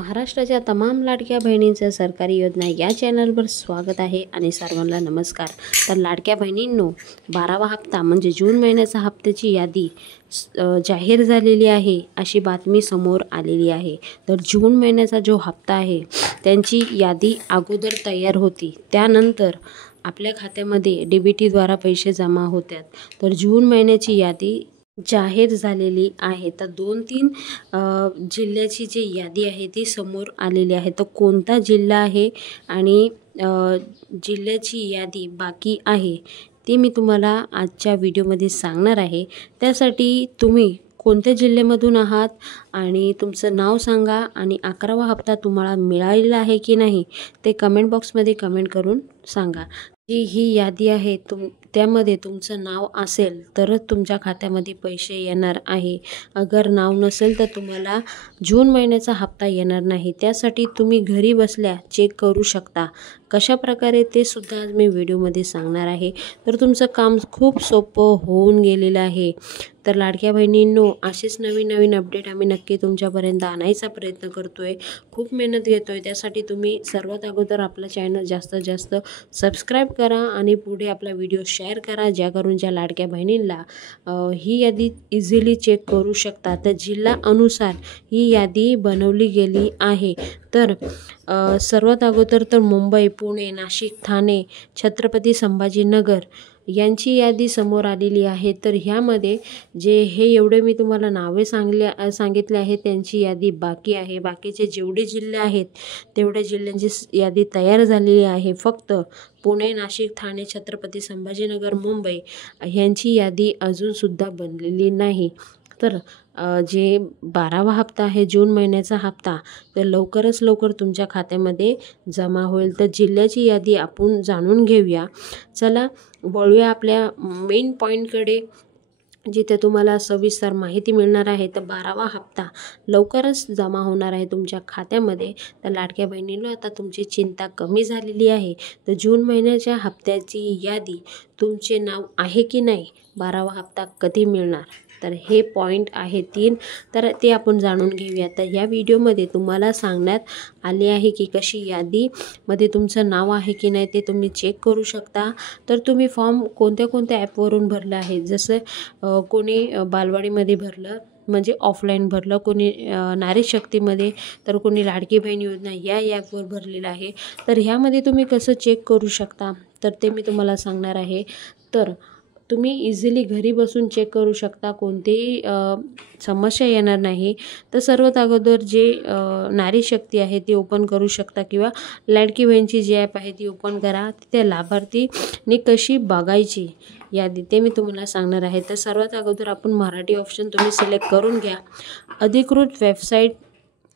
महाराष्ट्राच्या तमाम लाडक्या बहिणींचं सरकारी योजना या चॅनलवर स्वागत आहे आणि सर्वांना नमस्कार। तर लाडक्या बहिणींनो, 12वा हप्ता म्हणजे जून महिन्याचा हप्त्याची यादी जाहीर झालेली आहे अशी बातमी समोर आलेली आहे। तर जून महिन्याचा जो हप्ता आहे त्यांची यादी अगोदर तयार होती, त्यानंतर आपल्या खात्यामध्ये डीबीटीद्वारा पैसे जमा होतात। तर जून महिन्याची यादी जाहीर झालेली आहे। तर 2-3 जिल्ह्याची जी यादी आहे ती समोर आलेली आहे। तर कोणता जिल्हा आहे आणि जिल्ह्याची यादी बाकी आहे ती मी तुम्हाला आजच्या व्हिडिओमध्ये सांगणार आहे। त्यासाठी तुम्ही कोणत्या जिल्ह्यामधून आहात आणि तुमचं नाव सांगा आणि 11वा हप्ता तुम्हाला मिळालेला आहे की नाही ते कमेंट बॉक्समध्ये कमेंट करून सांगा। ही यादी आहे त्यामध्ये तुमचं नाव असेल तरच तुमच्या खात्यामध्ये पैसे येणार आहे। अगर नाव नसेल तर तुम्हाला जून महिन्याचा हप्ता येणार नाही। त्यासाठी तुम्ही घरी बसल्या चेक करू शकता। कशा प्रकारे ते सुद्धा आज मी व्हिडिओमध्ये सांगणार आहे। तर तुमचं काम खूप सोपं होऊन गेलेलं आहे। तर लाडक्या बहिणींनो, असेच नवीन अपडेट आम्ही नक्की तुमच्यापर्यंत आणायचा प्रयत्न करतोय, खूप मेहनत घेतोय। त्यासाठी तुम्ही सर्वात अगोदर आपला चॅनल जास्तीत जास्त सबस्क्राईब करा आणि पुढे आपला व्हिडिओ शेअर करा, ज्याकरून ज्या लाडक्या बहिणींना ही यादी इझिली चेक करू शकता। तर जिल्हा अनुसार ही यादी बनवली गेली आहे। तर सर्वात अगोदर तर मुंबई, पुणे, नाशिक, ठाणे, छत्रपती संभाजीनगर यांची यादी समोर आलेली आहे। तर ह्यामध्ये हे एवढे मी तुम्हाला नावे सांगितले आहे त्यांची यादी बाकी आहे। बाकीचे जेवढे जिल्हे आहेत तेवढ्या जिल्ह्यांची यादी तयार झालेली आहे। फक्त पुणे, नाशिक, ठाणे, छत्रपती संभाजीनगर, मुंबई यांची यादी अजूनसुद्धा बनलेली नाही। तर जे 12वा हप्ता आहे जून महिन्याचा हप्ता तर लवकरच लवकर तुमच्या खात्यामध्ये जमा होईल। तर जिल्ह्याची यादी आपण जाणून घेऊया। चला वळूया आपल्या मेन पॉईंटकडे, जिथे तुम्हाला सविस्तर माहिती मिळणार आहे। तर 12वा हप्ता लवकरच जमा होणार आहे तुमच्या खात्यामध्ये। तर लाडक्या बहिणींनो, आता तुमची चिंता कमी झालेली आहे। तर जून महिन्याच्या हप्त्याची यादी तुमचे नाव आहे की नाही, 12वा हप्ता कधी मिळणार, तर हे पॉईंट आहे 3, तर ते आपण जाणून घेऊया। तर या व्हिडिओमध्ये तुम्हाला सांगण्यात आले आहे की कशी यादीमध्ये तुमचं नाव आहे की नाही ते तुम्ही चेक करू शकता। तर तुम्ही फॉर्म कोणत्या ॲपवरून भरलं आहे, जसं कोणी बालवाडीमध्ये भरलं म्हणजे ऑफलाईन भरलं, कोणी नारी शक्तीमध्ये, तर कोणी लाडकी बहीण योजना या ॲपवर भरलेलं आहे। तर ह्यामध्ये तुम्ही कसं चेक करू शकता तर ते मी तुम्हाला सांगणार आहे। तर तुम्ही इझिली घरी बसून चेक करू शकता, कोणतीही समस्या येणार नाही। तर सर्वात अगोदर नारी शक्ती आहे ती ओपन करू शकता किंवा लाडकी बहीणची जी ॲप आहे ती ओपन करा। तिथे लाभार्थीने कशी बघायची यादी ते मी तुम्हाला सांगणार आहे। तर सर्वात अगोदर आपण मराठी ऑप्शन तुम्ही सिलेक्ट करून घ्या। अधिकृत वेबसाईट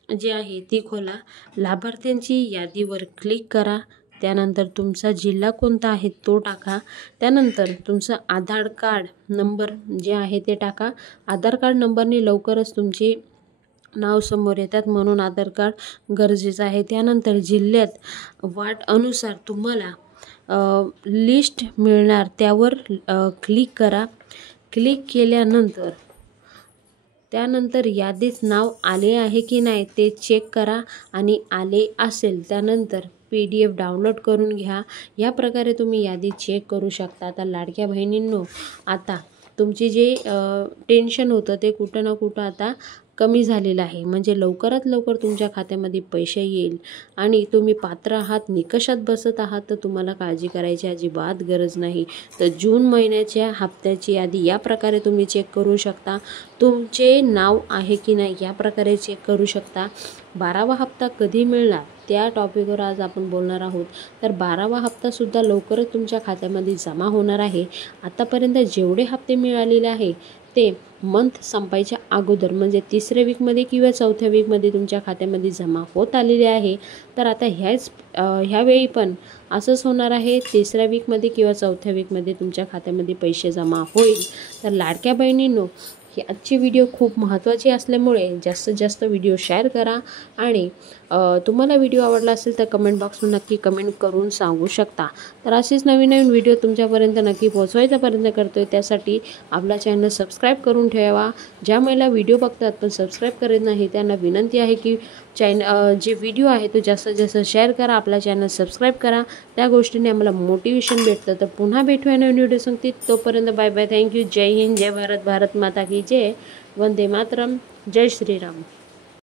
जी आहे ती खोला, लाभार्थ्यांची यादीवर क्लिक करा, त्यानंतर तुमचा जिल्हा कोणता आहे तो टाका, त्यानंतर तुमचं आधार कार्ड नंबर जे आहे ते टाका। आधार कार्ड नंबरने लवकरच तुमचे नाव समोर येतात, म्हणून आधार कार्ड गरजेचं आहे। त्यानंतर जिल्ह्यात वार्ड अनुसार तुम्हाला लिस्ट मिळणार, त्यावर क्लिक करा। क्लिक केल्यानंतर त्यानंतर यादीत नाव आले आहे की नाही ते चेक करा आणि आले असेल त्यानंतर PDF डाउनलोड करून घ्या। या प्रकारे तुम्ही यादी चेक करू शकता। तर लाडक्या बहिणींनो, आता तुमची जे टेन्शन होतं ते कुठं ना कुठं आता कमी झालेलं आहे। म्हणजे लवकरात लवकर तुमच्या खात्यामध्ये पैसे येईल आणि तुम्ही पात्र आहात, निकषात बसत आहात, तर तुम्हाला काळजी करायची अजिबात गरज नाही। तर जून महिन्याच्या हप्त्याची यादी या प्रकारे तुम्ही चेक करू शकता। तुमचे नाव आहे की नाही या प्रकारे चेक करू शकता। 12वा हप्ता कधी मिळणार त्या टॉपिकवर आज आपण बोलणार आहोत। तर 12वा हप्तासुद्धा लवकरच तुमच्या खात्यामध्ये जमा होणार आहे। आतापर्यंत जेवढे हप्ते मिळालेले आहे ते मंथ संपायच्या अगोदर म्हणजे 3ऱ्या वीकमध्ये किंवा 4थ्या वीकमध्ये तुमच्या खात्यामध्ये जमा होत आलेले आहे। तर आता ह्यावेळी पण असंच होणार आहे, 3ऱ्या वीकमध्ये किंवा 4थ्या वीकमध्ये तुमच्या खात्यामध्ये पैसे जमा होईल। तर लाडक्या बहिणींनो, ही आजची व्हिडिओ खूप महत्त्वाची असल्यामुळे जास्तीत जास्त व्हिडिओ शेअर करा आणि तुम्हाला व्हिडिओ आवडला असेल तर कमेंट बॉक्समध्ये नक्की कमेंट करून सांगू शकता। तर असेच नवीन व्हिडिओ तुमच्यापर्यंत नक्की पोहोचवायचा प्रयत्न करतोय, त्यासाठी आपला चॅनल सबस्क्राईब करून ठेवा। ज्या महिला व्हिडिओ बघतात पण सबस्क्राईब करत नाही त्यांना विनंती आहे की जे व्हिडिओ आहे तो जास्तीत जास्त शेअर करा, आपला चॅनल सबस्क्राईब करा. त्या गोष्टीने आम्हाला मोटिवेशन भेटतं. तर पुन्हा भेटूया नवीन व्हिडिओ सांगते. तोपर्यंत बाय बाय. थँक्यू. जय हिंद, जय भारत, भारत माता की जय. वंदे मातरम. जय श्रीराम.